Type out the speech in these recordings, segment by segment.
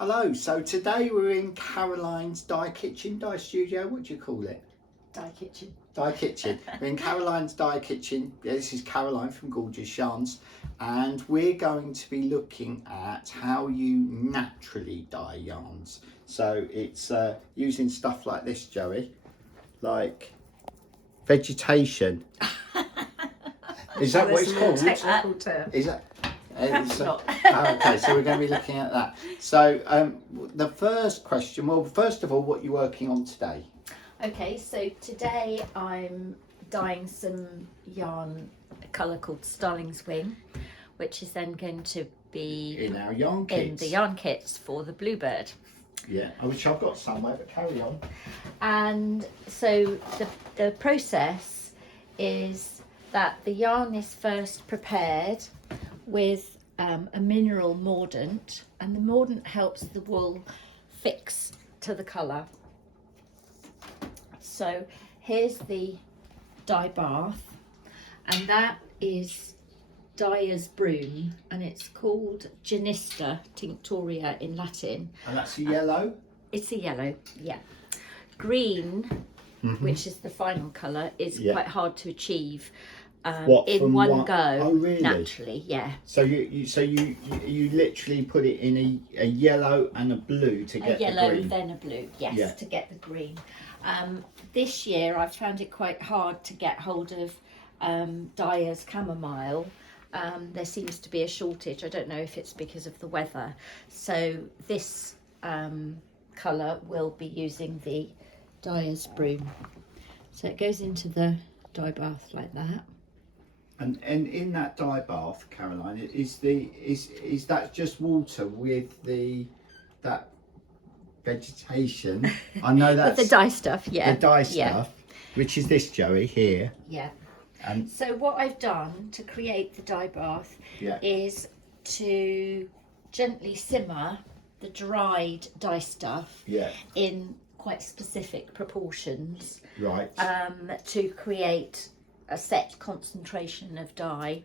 Hello, so today we're in Caroline's Dye Kitchen, Dye Studio, what do you call it? Dye Kitchen. Dye Kitchen. We're in Caroline's Dye Kitchen. This is Caroline from Gorgeous Yarns, and we're going to be looking at how you naturally dye yarns. So it's using stuff like this, Joey, like vegetation. Is that what it's called? Technical term. Is that? Perhaps not. Okay, so we're going to be looking at that. So the first question, well, first of all, what are you working on today? Okay, so today I'm dyeing some yarn, a colour called Starling's Wing, which is then going to be In our yarn kits. in the yarn kits for the Bluebird. Yeah, which I've got somewhere, but carry on. And so the process is that the yarn is first prepared with a mineral mordant, and the mordant helps the wool fix to the colour. So here's the dye bath, and that is dyer's broom, and it's called Genista tinctoria in Latin. And that's a yellow? It's a yellow, yeah. Green, which is the final colour, is quite hard to achieve in one go. Oh, really? Naturally, yeah. So you literally put it in a yellow and a blue to get a yellow, the green. then a blue, yes, Yeah. to get the green. This year I've found it quite hard to get hold of dyer's chamomile. There seems to be a shortage. I don't know if it's because of the weather. So this colour will be using the dyer's broom. So it goes into the dye bath like that. And in that dye bath, Caroline, is that just water with that vegetation? I know that's with the dye stuff, yeah. the dye yeah. stuff, which is this, Joey, here. Yeah. And so what I've done to create the dye bath is to gently simmer the dried dye stuff in quite specific proportions, right, to create a set concentration of dye.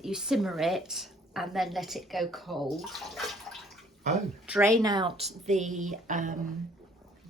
You simmer it and then let it go cold. Oh. Drain out the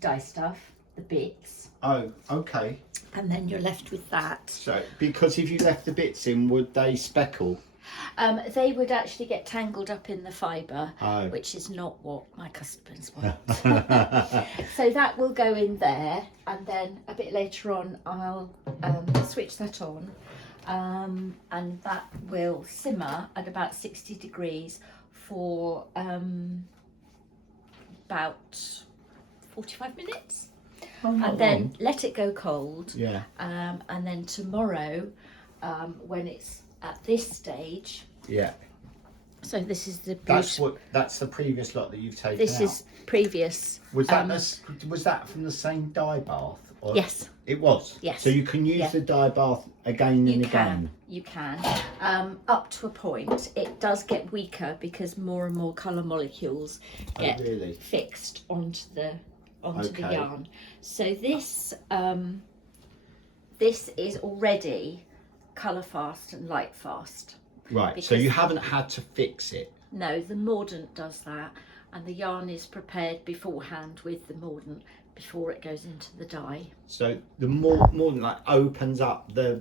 dye stuff, the bits. Oh, okay. And then you're left with that. So, because if you left the bits in, would they speckle? They would actually get tangled up in the fibre, which is not what my customers want. So that will go in there, and then a bit later on I'll switch that on, and that will simmer at about 60 degrees for about 45 minutes. And then let it go cold. Yeah. And then tomorrow, when it's at this stage. Yeah. So this is the. That's the previous lot that you've taken This out. is previous. Was that from the same dye bath? Or yes. It was. Yes. So you can use the dye bath again and again. You can. Up to a point, it does get weaker because more and more colour molecules get fixed onto the yarn. So this is already colour fast and light fast. Right, so you haven't had to fix it? No, the mordant does that, and the yarn is prepared beforehand with the mordant before it goes into the dye. So the mordant like opens up the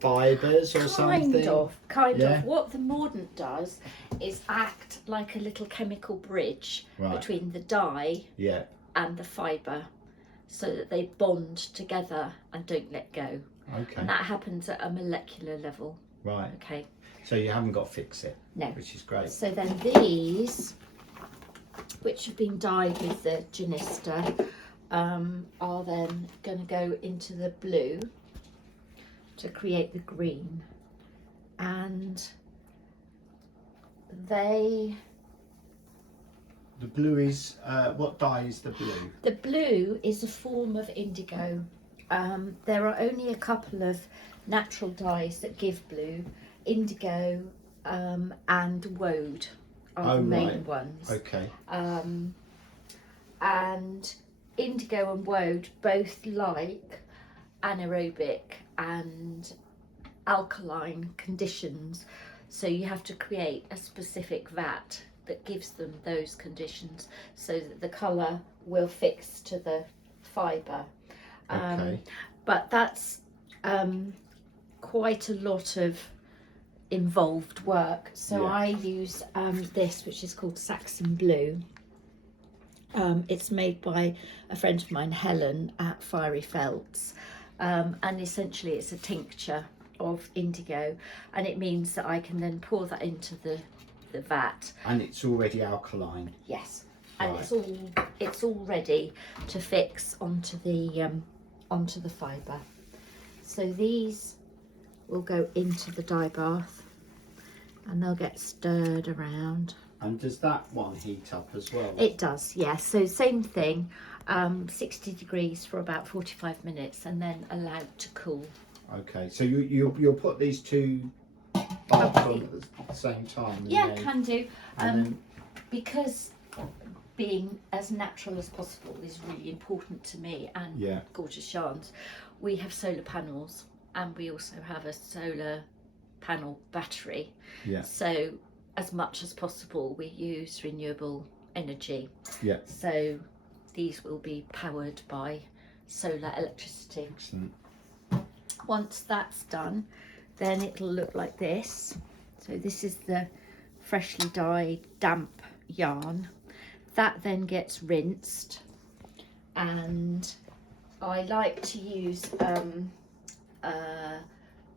fibres or something? Kind of. What the mordant does is act like a little chemical bridge between the dye and the fibre, so that they bond together and don't let go. Okay. And that happens at a molecular level. Right. Okay. So you haven't got to fix it. No. Which is great. So then these, which have been dyed with the Genista, are then going to go into the blue to create the green. And the blue is, what dye is the blue? The blue is a form of indigo. There are only a couple of natural dyes that give blue. Indigo and woad are the main ones. Okay. And indigo and woad both like anaerobic and alkaline conditions, so you have to create a specific vat that gives them those conditions, so that the colour will fix to the fibre. Okay. But that's quite a lot of involved work. So Yeah. I use this, which is called Saxon Blue. It's made by a friend of mine, Helen, at Fiery Felts, and essentially it's a tincture of indigo, and it means that I can then pour that into the vat. And it's already alkaline. Yes, and Right. it's all ready to fix onto the fibre. So these will go into the dye bath, and they'll get stirred around. And does that one heat up as well? It does, yes. So same thing, 60 degrees for about 45 minutes, and then allowed to cool. Okay, so you'll put these two baths on at the same time? And Yeah, then- can do. and then- Because being as natural as possible is really important to me and Yeah. Gorgeous Yarns. We have solar panels, and we also have a solar panel battery. Yeah. So as much as possible, we use renewable energy. Yeah. So these will be powered by solar electricity. Excellent. Once that's done, then it'll look like this. So this is the freshly dyed damp yarn. That then gets rinsed, and I like to use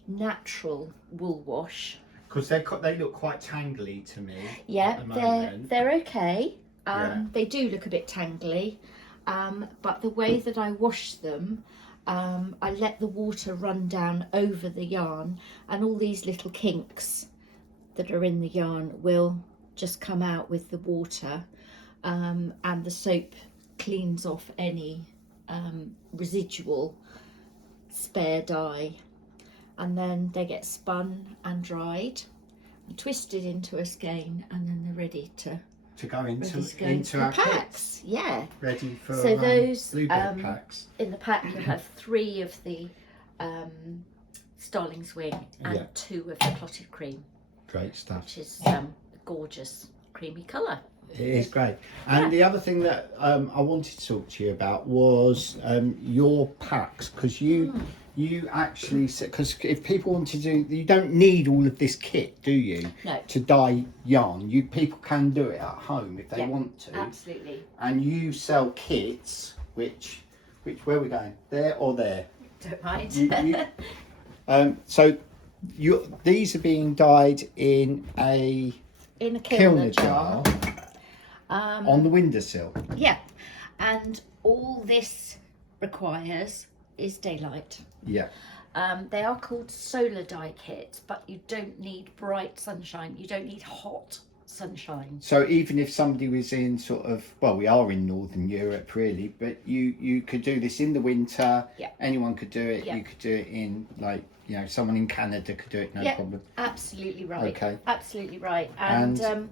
natural wool wash. Because they look quite tangly to me. Yeah, at the moment. they're okay. Yeah. They do look a bit tangly, but the way that I wash them, I let the water run down over the yarn, and all these little kinks that are in the yarn will just come out with the water, and the soap cleans off any residual spare dye, and then they get spun and dried and twisted into a skein, and then they're ready to go into into our packs. kits. Yeah. Ready for So those bluebird packs. in the pack you have 3 of the Starling's Wing and Yeah. 2 of the Clotted Cream, Great stuff. which is a gorgeous creamy colour. It is great. And the other thing that I wanted to talk to you about was your packs, because you actually, because if people want to do, you don't need all of this kit, do you? No. To dye yarn. People can do it at home if they Yeah, want to. Absolutely. And you sell kits, which where are we going? There or there? Don't mind. So these are being dyed in a In a kiln kilner jar. on the windowsill. Yeah. And all this requires is daylight. Yeah. They are called solar dye kits, but you don't need bright sunshine. You don't need hot sunshine. So even if somebody was in sort of, well, we are in Northern Europe really, but you could do this in the winter. Yeah. Anyone could do it. Yeah. You could do it in, like, someone in Canada could do it, no Yeah. problem. Absolutely right. Okay. Absolutely right. And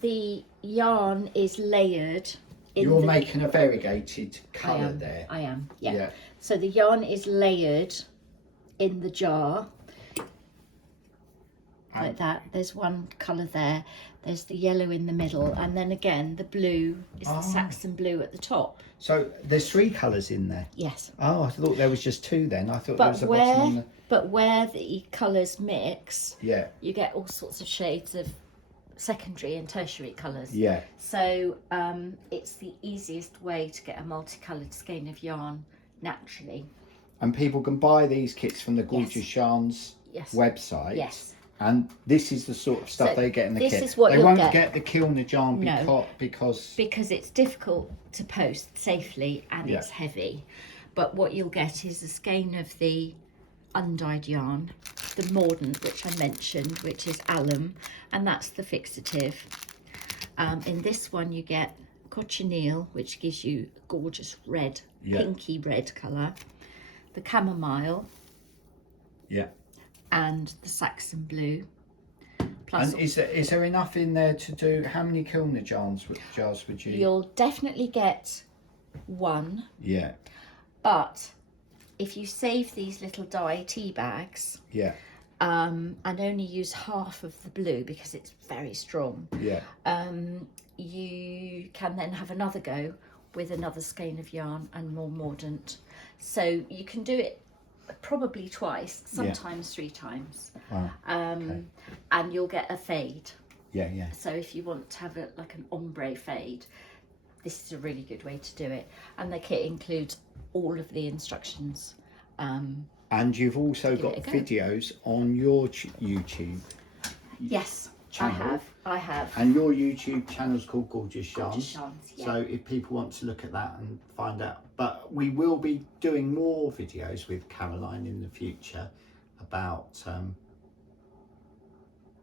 the yarn is layered. You're making a variegated colour there. I am. Yeah. Yeah. So the yarn is layered in the jar. Like that. There's one colour there. There's the yellow in the middle, and then again the blue is the Saxon Blue at the top. So there's 3 colours in there. Yes. Oh, I thought there was just 2 then. I thought there was a bottom and But where the colours mix, yeah. you get all sorts of shades of secondary and tertiary colours. Yeah. So it's the easiest way to get a multicoloured skein of yarn naturally. And people can buy these kits from the Gorgeous Yarns Yes. website. Yes. And this is the sort of stuff So they get in the this kit. is what they you'll won't get. the kilner yarn No. because It's difficult to post safely, and Yeah. it's heavy. But what you'll get is a skein of the undyed yarn, the mordant, which I mentioned, which is alum, and that's the fixative. In this one you get cochineal, which gives you a gorgeous red, Yeah. pinky red colour, the chamomile, yeah. and the Saxon Blue. Plus, And is there enough in there to do? How many kilner jars would you? you'll definitely get 1, Yeah. but if you save these little dye tea bags, Yeah. and only use half of the blue because it's very strong, Yeah. you can then have another go with another skein of yarn and more mordant. So you can do it probably twice, sometimes 3 times, Wow. and you'll get a fade. Yeah, yeah. So if you want to have like an ombre fade, this is a really good way to do it. And the kit includes all of the instructions. And you've also Give got it a go. videos on your YouTube Yes, channel. I have. And your YouTube channel's called Gorgeous Yarns. Gorgeous Yarns, yeah. So if people want to look at that and find out, but we will be doing more videos with Caroline in the future about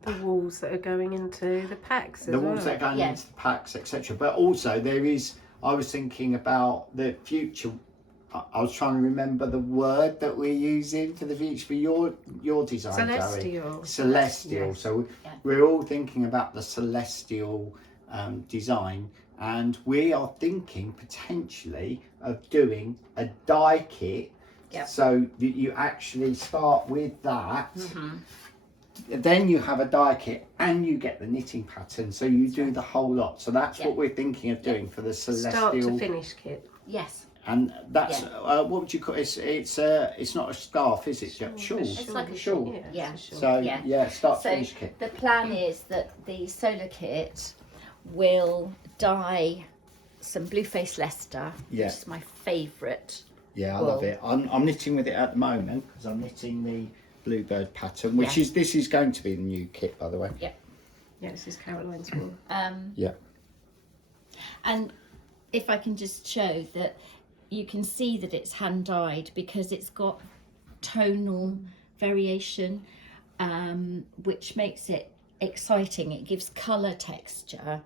The walls that are going into the packs as the well. walls that are going Yeah. into the packs, etc. But also I was thinking about the future. I was trying to remember the word that we're using for the future for your design, Zoe. Celestial. Celestial. Yes. So Yeah. we're all thinking about the celestial design, and we are thinking potentially of doing a die kit. Yep. So that you actually start with that. Mhm. Then you have a die kit and you get the knitting pattern, so you do the whole lot. So that's Yeah. what we're thinking of doing for the celestial. Start to finish kit. Yes, And that's Yeah. what would you call it? It's not a scarf, is it? Shawl. It's like a shawl. Yeah. Yeah. it's a shawl. So Yeah. start So finish kit. the plan is that the solar kit will dye some Blue Face Leicester, Yeah. which is my favourite. Yeah, I wool. love it. I'm knitting with it at the moment because I'm knitting the bluebird pattern, which Yeah. this is going to be the new kit, by the way. Yeah, this is Caroline's wool. Yeah. And if I can just show that you can see that it's hand dyed because it's got tonal variation, which makes it exciting. It gives colour texture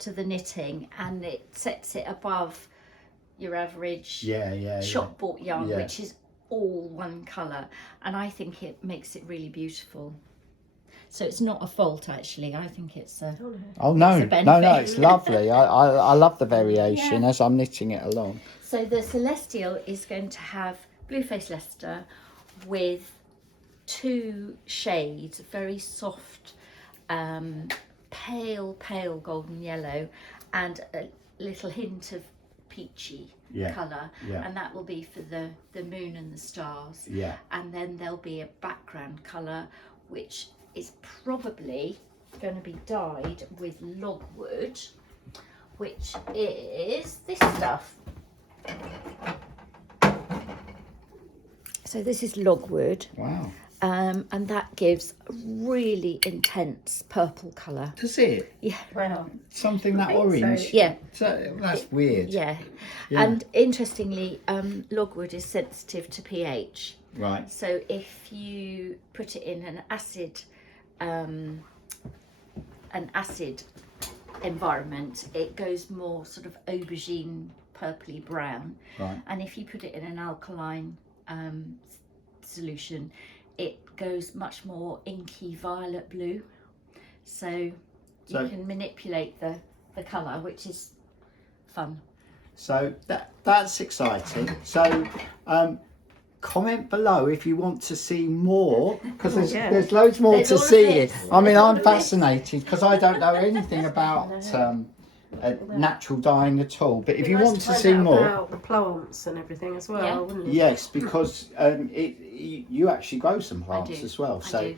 to the knitting and it sets it above your average Yeah. shop bought yarn, Yeah. which is all one colour, and I think it makes it really beautiful. So it's not a fault, actually. I think it's a Oh no, It's a no, benefit. it's lovely. I love the variation Yeah. as I'm knitting it along. So the Celestial is going to have Blue Face Leicester with 2 shades, very soft, pale golden yellow, and a little hint of peachy colour. Yeah. And that will be for the moon and the stars. Yeah. And then there'll be a background colour, which is probably going to be dyed with logwood, which is this stuff. So this is logwood, Wow. and that gives a really intense purple colour. Does it? Yeah, Wow. Something that think so. orange? yeah, That's weird. yeah. Yeah. And interestingly, logwood is sensitive to pH. Right. So if you put it in an acid environment, it goes more sort of aubergine purpley brown. Right. And if you put it in an alkaline solution, it goes much more inky violet blue. So you can manipulate the colour, which is fun. So that's exciting. So comment below if you want to see more, because there's loads more There's to all of see. it. I mean, There's all I'm of it. fascinated because I don't know anything about natural dyeing at all. But if you want to see more, about the plants and everything as well, Yeah. wouldn't it? yes, because you actually grow some plants do. as well. I So,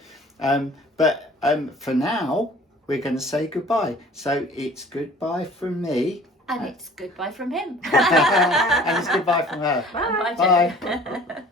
do. but for now, we're going to say goodbye. So it's goodbye from me, And it's goodbye from him. and it's goodbye from her. Bye, Bye. Joe.